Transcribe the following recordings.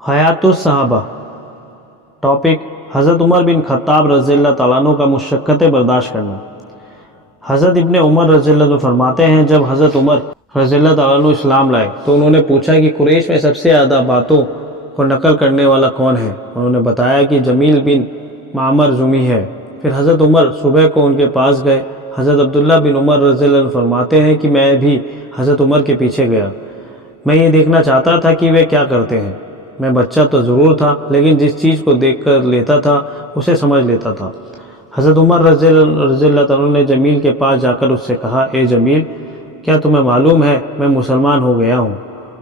हयात सहाबा। टॉपिक हज़रत Umar bin Khattab रज़ियल्लाहु तआला अन्हु का मुशक्क़तें बर्दाश्त करना। हज़रत इब्ने उमर रज़ियल्लाहु अन्हु फरमाते हैं, जब हज़रत उमर रज़ियल्लाहु तआला अन्हु इस्लाम लाए तो उन्होंने पूछा कि कुरैश में सबसे ज़्यादा बातों को नकल करने वाला कौन है। उन्होंने बताया कि जमील बिन मामर जुमी है। फिर हज़रत उमर सुबह को उनके पास गए। हज़रत अब्दुल्ला बिन उमर रज़ियल्लाहु अन्हु फरमाते हैं कि मैं भी हज़रत उमर के पीछे गया। मैं ये देखना चाहता था कि वे क्या करते हैं। मैं बच्चा तो ज़रूर था, लेकिन जिस चीज़ को देख कर लेता था उसे समझ लेता था। हज़रत उमर रज़ियल्लाहु अन्हु ने जमील के पास जाकर उससे कहा, ए जमील, क्या तुम्हें मालूम है मैं मुसलमान हो गया हूँ,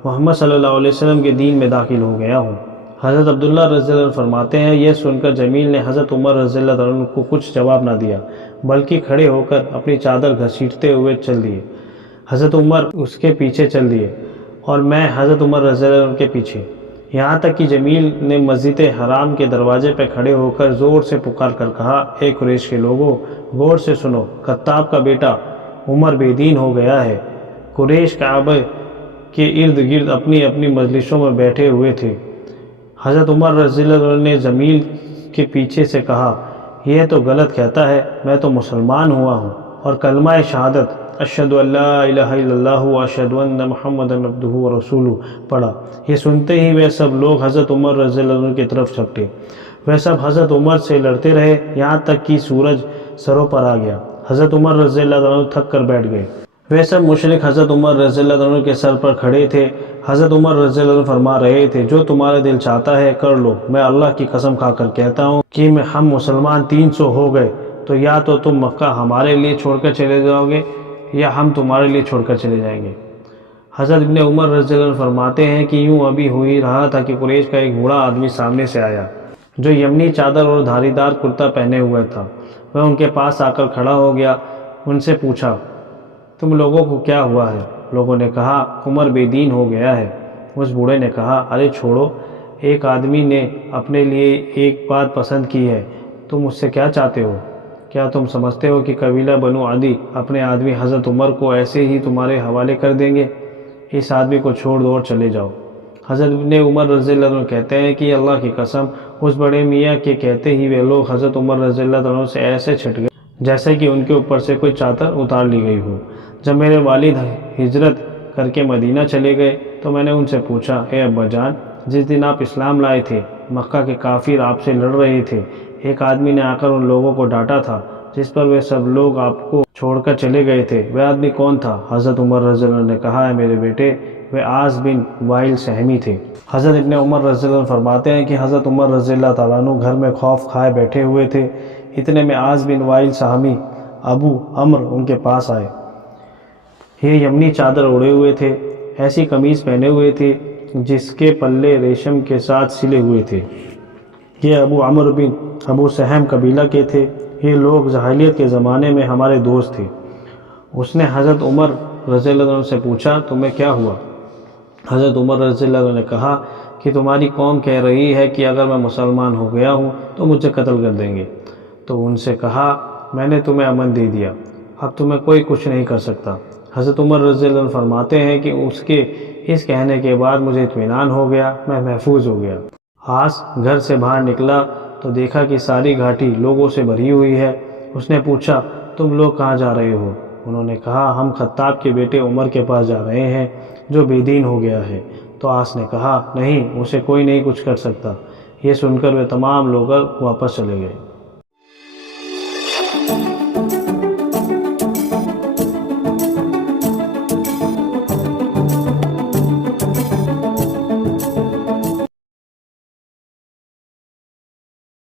मोहम्मद सल्लल्लाहु अलैहि वसल्लम के दीन में दाखिल हो गया हूँ। हज़रत अब्दुल्ला रज़ियल्लाहु अन्हु फरमाते हैं, यह सुनकर जमील ने हज़रत उमर रज़ियल्लाहु अन्हु को कुछ जवाब ना दिया, बल्कि खड़े होकर अपनी चादर घसीटते हुए चल दिए। हज़रत उमर उसके पीछे चल दिए और मैं हज़रत उमर रज़ियल्लाहु अन्हु के पीछे, यहाँ तक कि जमील ने मस्जिद हराम के दरवाजे पर खड़े होकर ज़ोर से पुकार कर कहा, ए कुरैश के लोगों, गौर से सुनो, खत्ताब का बेटा उमर बेदीन हो गया है। कुरैश काबे के इर्द गिर्द अपनी अपनी मजलिसों में बैठे हुए थे। हज़रत उमर रज़ियल्लाहु अन्हु ने जमील के पीछे से कहा, यह तो गलत कहता है, मैं तो मुसलमान हुआ हूँ और कलमा शहादत अशहदु अल्ला इलाहा इल्लल्लाह व अशहदु अन्न मुहम्मदन अब्दुहु व रसूलुहु पढ़ा। ये सुनते ही वे सब लोग हज़रत उमर रज़ियल्लाहु अन्हु की तरफ झपटे। वे सब हज़रत उमर से लड़ते रहे, यहाँ तक कि सूरज सरों पर आ गया। हज़रत उमर रज़ियल्लाहु अन्हु थक कर बैठ गए। वे सब मुशरिक हज़रत उमर रज़ियल्लाहु अन्हु के सर पर खड़े थे। हज़रत उमर रज़ियल्लाहु अन्हु फरमा रहे थे, जो तुम्हारा दिल चाहता है कर लो। मैं अल्लाह की कसम खाकर कहता हूँ कि हम मुसलमान 300 हो गए तो या तो तुम मक्का हमारे लिए छोड़कर चले जाओगे या हम तुम्हारे लिए छोड़कर चले जाएंगे। हज़रत इब्ने उमर रज़ियल्लाहु अन्हु फरमाते हैं कि यूँ अभी हो ही रहा था कि कुरैश का एक बूढ़ा आदमी सामने से आया, जो यमनी चादर और धारीदार कुर्ता पहने हुआ था। वह उनके पास आकर खड़ा हो गया। उनसे पूछा, तुम लोगों को क्या हुआ है? लोगों ने कहा, उमर बेदीन हो गया है। उस बूढ़े ने कहा, अरे छोड़ो, एक आदमी ने अपने लिए एक बात पसंद की है, तुम उससे क्या चाहते हो? क्या तुम समझते हो कि कबीला बनु आदि अपने आदमी हज़रत उमर को ऐसे ही तुम्हारे हवाले कर देंगे? इस आदमी को छोड़ दो और चले जाओ। हज़रत इब्ने उमर रज़ियल्लाहु अन्हु कहते हैं कि अल्लाह की कसम, उस बड़े मियाँ के कहते ही वे लोग हज़रत उमर रज़ियल्लाहु अन्हु से ऐसे छिट गए जैसे कि उनके ऊपर से कोई चादर उतार ली गई हो। जब मेरे वालिद हिजरत करके मदीना चले गए तो मैंने उनसे पूछा, ए अब्बा जान, जिस दिन आप इस्लाम लाए थे मक्का के काफिर आपसे लड़ रहे थे। एक आदमी ने आकर उन लोगों को डांटा था जिस पर वे सब लोग आपको छोड़कर चले गए थे। वह आदमी कौन था? हज़रत उमर रज़ियल्लाहु अन्हु ने कहा, है मेरे बेटे, वे आस बिन वाइल सहमी थे। हज़रत इब्ने उमर रज़ियल्लाहु अन्हु फरमाते हैं कि हज़रत उमर रज़ियल्लाहु तआला अन्हु घर में खौफ खाए बैठे हुए थे। इतने में आस बिन वाइल सहमी अबू अम्र उनके पास आए। ये यमनी चादर ओढ़े हुए थे, ऐसी कमीज़ पहने हुए थे जिसके पल्ले रेशम के साथ सिले हुए थे। ये अबू अम्र बिन अबू सहम कबीला के थे। ये लोग जहालियत के ज़माने में हमारे दोस्त थे। उसने हज़रत उमर रज़ियल्लाहु अन्हु से पूछा, तुम्हें क्या हुआ? हज़रत उमर रज़ियल्लाहु अन्हु ने कहा कि तुम्हारी कौम कह रही है कि अगर मैं मुसलमान हो गया हूँ तो मुझे कत्ल कर देंगे। तो उनसे कहा, मैंने तुम्हें अमन दे दिया, अब तुम्हें कोई कुछ नहीं कर सकता। हज़रत उमर रज़ियल्लाहु अन्हु फरमाते हैं कि उसके इस कहने के बाद मुझे इत्मीनान हो गया, मैं महफूज हो गया। आस घर से बाहर निकला तो देखा कि सारी घाटी लोगों से भरी हुई है। उसने पूछा, तुम लोग कहाँ जा रहे हो? उन्होंने कहा, हम खत्ताब के बेटे उमर के पास जा रहे हैं जो बेदीन हो गया है। तो आस ने कहा, नहीं, उसे कोई नहीं कुछ कर सकता। ये सुनकर वे तमाम लोग वापस चले गए।